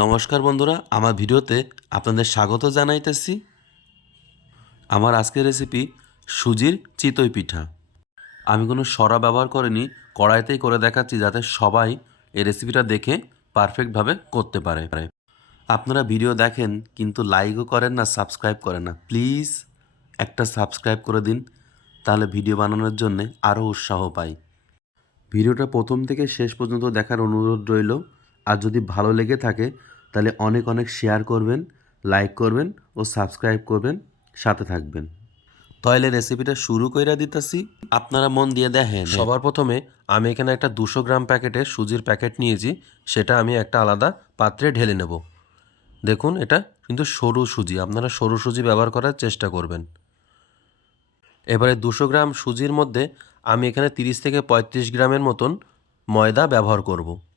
নমস্কার বন্ধুরা, আমার ভিডিওতে আপনাদের স্বাগত জানাইতেছি। আমার আজকের রেসিপি সুজির চিতই পিঠা। আমি কোনো সরা ব্যবহার করিনি, কড়াইতেই করে দেখাচ্ছি যাতে সবাই এই রেসিপিটা দেখে পারফেক্টভাবে করতে পারে। আপনারা ভিডিও দেখেন, কিন্তু লাইকও করেন না সাবস্ক্রাইব করেন না। প্লিজ একটা সাবস্ক্রাইব করে দিন, তাহলে ভিডিও বানানোর জন্যে আরও উৎসাহ পাই। ভিডিওটা প্রথম থেকে শেষ পর্যন্ত দেখার অনুরোধ রইল। আর যদি ভালো লেগে থাকে তাহলে অনেক অনেক শেয়ার করবেন লাইক করবেন ও সাবস্ক্রাইব করবেন সাথে থাকবেন। তাহলে রেসিপিটা শুরু কইরা দিতেছি। আপনারা মন দিয়ে দেখেন। সবার প্রথমে আমি এখানে একটা দুশো গ্রাম প্যাকেটের সুজির প্যাকেট নিয়েছি। সেটা আমি একটা আলাদা পাত্রে ঢেলে নেব। দেখুন এটা কিন্তু সরু সুজি। আপনারা সরু সুজি ব্যবহার করার চেষ্টা করবেন। এবারে দুশো গ্রাম সুজির মধ্যে আমি এখানে তিরিশ থেকে পঁয়ত্রিশ গ্রামের মতন ময়দা ব্যবহার করব।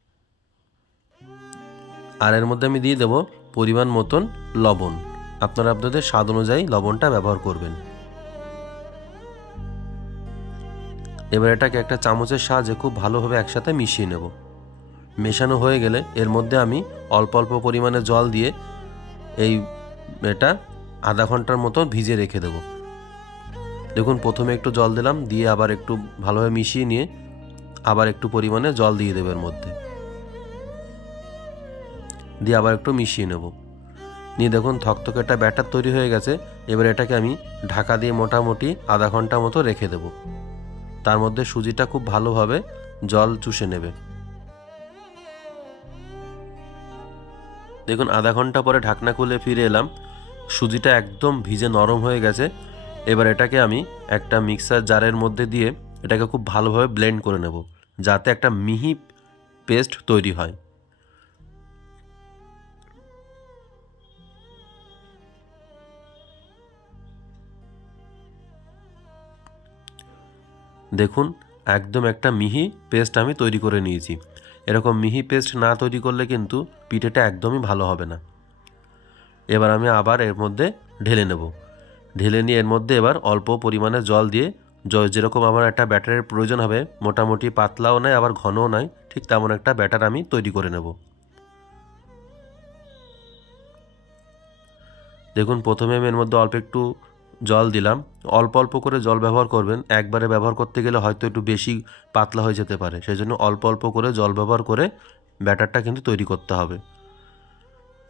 আর এর মধ্যে আমি দিয়ে দেব পরিমাণ মতন লবণ। আপনারা আপনাদের স্বাদ অনুযায়ী লবণটা ব্যবহার করবেন। এবার এটাকে একটা চামচের সাহায্যে খুব ভালোভাবে একসাথে মিশিয়ে নেব। মেশানো হয়ে গেলে এর মধ্যে আমি অল্প অল্প পরিমাণে জল দিয়ে এই এটা আধা ঘণ্টার মতো ভিজে রেখে দেবো। দেখুন, প্রথমে একটু জল দিলাম, দিয়ে আবার একটু ভালোভাবে মিশিয়ে নিয়ে আবার একটু পরিমাণে জল দিয়ে দেবে এর মধ্যে। দিয়ে আবার একটু মিশিয়ে নেব। নিয়ে দেখুন, থকথকে একটা ব্যাটার তৈরি হয়ে গেছে। এবার এটাকে আমি ঢাকা দিয়ে মোটামুটি আধা ঘণ্টা মতো রেখে দেব। তার মধ্যে সুজিটা খুব ভালোভাবে জল চুষে নেবে। দেখুন, আধা ঘণ্টা পরে ঢাকনা খুলে ফিরে এলাম। সুজিটা একদম ভিজে নরম হয়ে গেছে। এবার এটাকে আমি একটা মিক্সার জারের মধ্যে দিয়ে এটাকে খুব ভালোভাবে ব্লেন্ড করে নেব, যাতে একটা মিহি পেস্ট তৈরি হয়। দেখুন, একদম একটা মিহি পেস্ট আমি তৈরি করে নিয়েছি। এরকম মিহি পেস্ট না তৈরি করলে কিন্তু পিঠেটা একদমই ভালো হবে না। এবার আমি আবার এর মধ্যে ঢেলে নেব। ঢেলে নিয়ে এর মধ্যে এবার অল্প পরিমাণে জল দিয়ে যেরকম আমার একটা ব্যাটারের প্রয়োজন হবে, মোটামুটি পাতলাও নয় আবার ঘনও নয় ঠিক তেমন একটা ব্যাটার আমি তৈরি করে নেব। দেখুন, প্রথমে আমি এর মধ্যে অল্প একটু জল দিলাম। অল্প অল্প করে জল ব্যবহার করবেন। একবারে ব্যবহার করতে গেলে হয়তো একটু বেশি পাতলা হয়ে যেতে পারে। সেই জন্য অল্প অল্প করে জল ব্যবহার করে ব্যাটারটা কিন্তু তৈরি করতে হবে।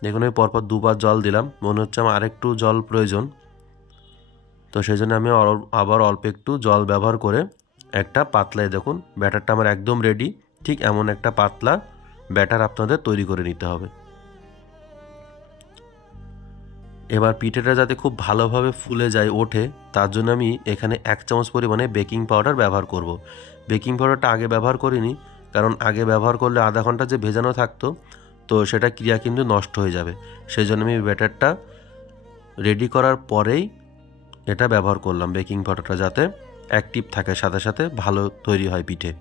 দেখুন, আমি পরপর দুবার জল দিলাম। মনে হচ্ছে আমার আরেকটু জল প্রয়োজন। তো সেই জন্য আমি আবার অল্প একটু জল ব্যবহার করে একটা পাতলায় দেখুন, ব্যাটারটা আমার একদম রেডি ঠিক এমন একটা পাতলা ব্যাটার আপনাদের তৈরি করে নিতে হবে। এবার পিঠেটা যাতে খুব ভালোভাবে ফুলে যায়, ওঠে, তার জন্য আমি এখানে এক চামচ পরিমাণে বেকিং পাউডার ব্যবহার করব। বেকিং পাউডারটা আগে ব্যবহার করিনি, কারণ আগে ব্যবহার করলে আধা ঘণ্টা যে ভেজানো থাকতো, তো সেটা ক্রিয়া কিন্তু নষ্ট হয়ে যাবে। সেই জন্য আমি ব্যাটারটা রেডি করার পরেই এটা ব্যবহার করলাম বেকিং পাউডারটা যাতে অ্যাক্টিভ থাকে, সাথে সাথে ভালো তৈরি হয় পিঠে।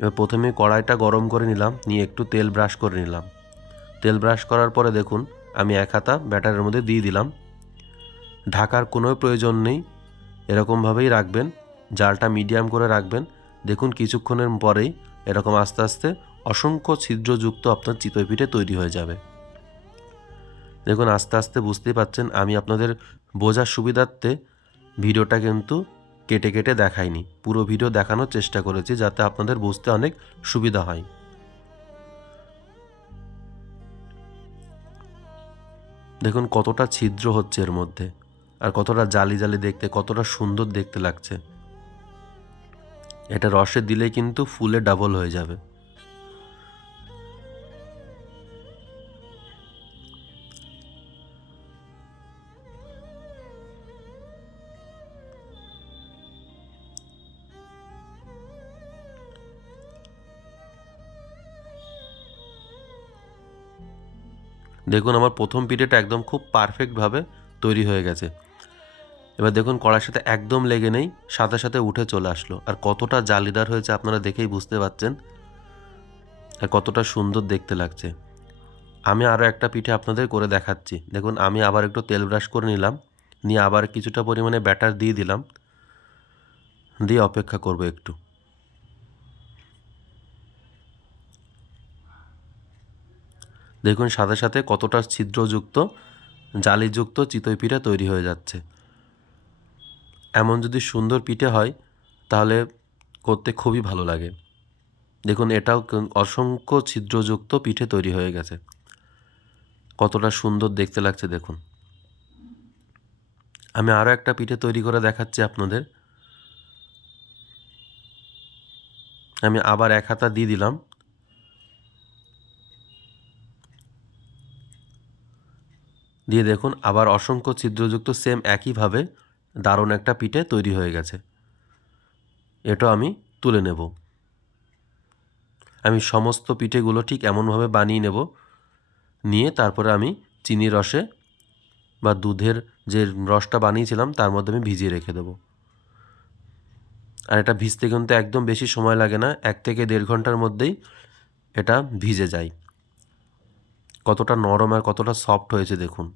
এবার প্রথমে কড়াইটা গরম করে নিলাম, নিয়ে একটু তেল ব্রাশ করে নিলাম। তেল ব্রাশ করার পরে দেখুন আমি এক হাতা ব্যাটারের মধ্যে দিয়ে দিলাম। ঢাকার কোনো প্রয়োজন নেই। এরকমভাবেই রাখবেন, জালটা মিডিয়াম করে রাখবেন। দেখুন কিছুক্ষণের পরেই এরকম আস্তে আস্তে অসংখ্য ছিদ্রযুক্ত আপনার চিতই পিঠে তৈরি হয়ে যাবে। দেখুন আস্তে আস্তে বুঝতেই পাচ্ছেন, আমি আপনাদের বোঝার সুবিধার্থে ভিডিওটা কিন্তু কেটে কেটে দেখাইনি। পুরো ভিডিও দেখানোর চেষ্টা করেছি যাতে আপনাদের বুঝতে অনেক সুবিধা হয়। দেখুন কতটা ছিদ্র হচ্ছে এর মধ্যে আর কতটা জালি জালি দেখতে, কতটা সুন্দর দেখতে লাগছে। এটা রসে দিলে কিন্তু ফুলে ডাবল হয়ে যাবে। দেখুন আমার প্রথম পিঠেটা একদম খুব পারফেক্টভাবে তৈরি হয়ে গেছে। এবার দেখুন কড়ার সাথে একদম লেগে নেই, সাথে সাথে উঠে চলে আসলো। আর কতটা জালিদার হয়েছে আপনারা দেখেই বুঝতে পারছেন। আর কতটা সুন্দর দেখতে লাগছে। আমি আরও একটা পিঠে আপনাদের করে দেখাচ্ছি। দেখুন, আমি আবার একটু তেল ব্রাশ করে নিলাম। নিয়ে আবার কিছুটা পরিমাণে ব্যাটার দিয়ে দিলাম। দিয়ে অপেক্ষা করব একটু। দেখুন, সাথে সাথে কতটা ছিদ্রযুক্ত, জালিযুক্ত চিতই পিঠা তৈরি হয়ে যাচ্ছে। এমন যদি সুন্দর পিঠে হয়, তাহলে করতে খুবই ভালো লাগে। দেখুন, এটাও অসংখ্য ছিদ্রযুক্ত পিঠে তৈরি হয়ে গেছে। কতটা সুন্দর দেখতে লাগছে, দেখুন। আমি আরও একটা পিঠে তৈরি করে দেখাচ্ছি আপনাদের। আমি আবার এক হাতা দিয়ে দিলাম। দিয়ে দেখুন, আবার অসংখ্য ছিদ্রযুক্ত সেম একইভাবে দারুণ একটা পিঠে তৈরি হয়ে গেছে। এটা আমি তুলে নেব। আমি সমস্ত পিঠেগুলো ঠিক এমনভাবে বানিয়ে নেব। নিয়ে তারপরে আমি চিনি রসে বা দুধের যে রসটা বানিয়েছিলাম, তার মধ্যে আমি ভিজিয়ে রেখে দেবো। আর এটা ভিজতে কিন্তু একদম বেশি সময় লাগে না, এক থেকে দেড় ঘণ্টার মধ্যেই এটা ভিজে যায়। কতটা নরম আর কতটা সফট হয়েছে দেখুন।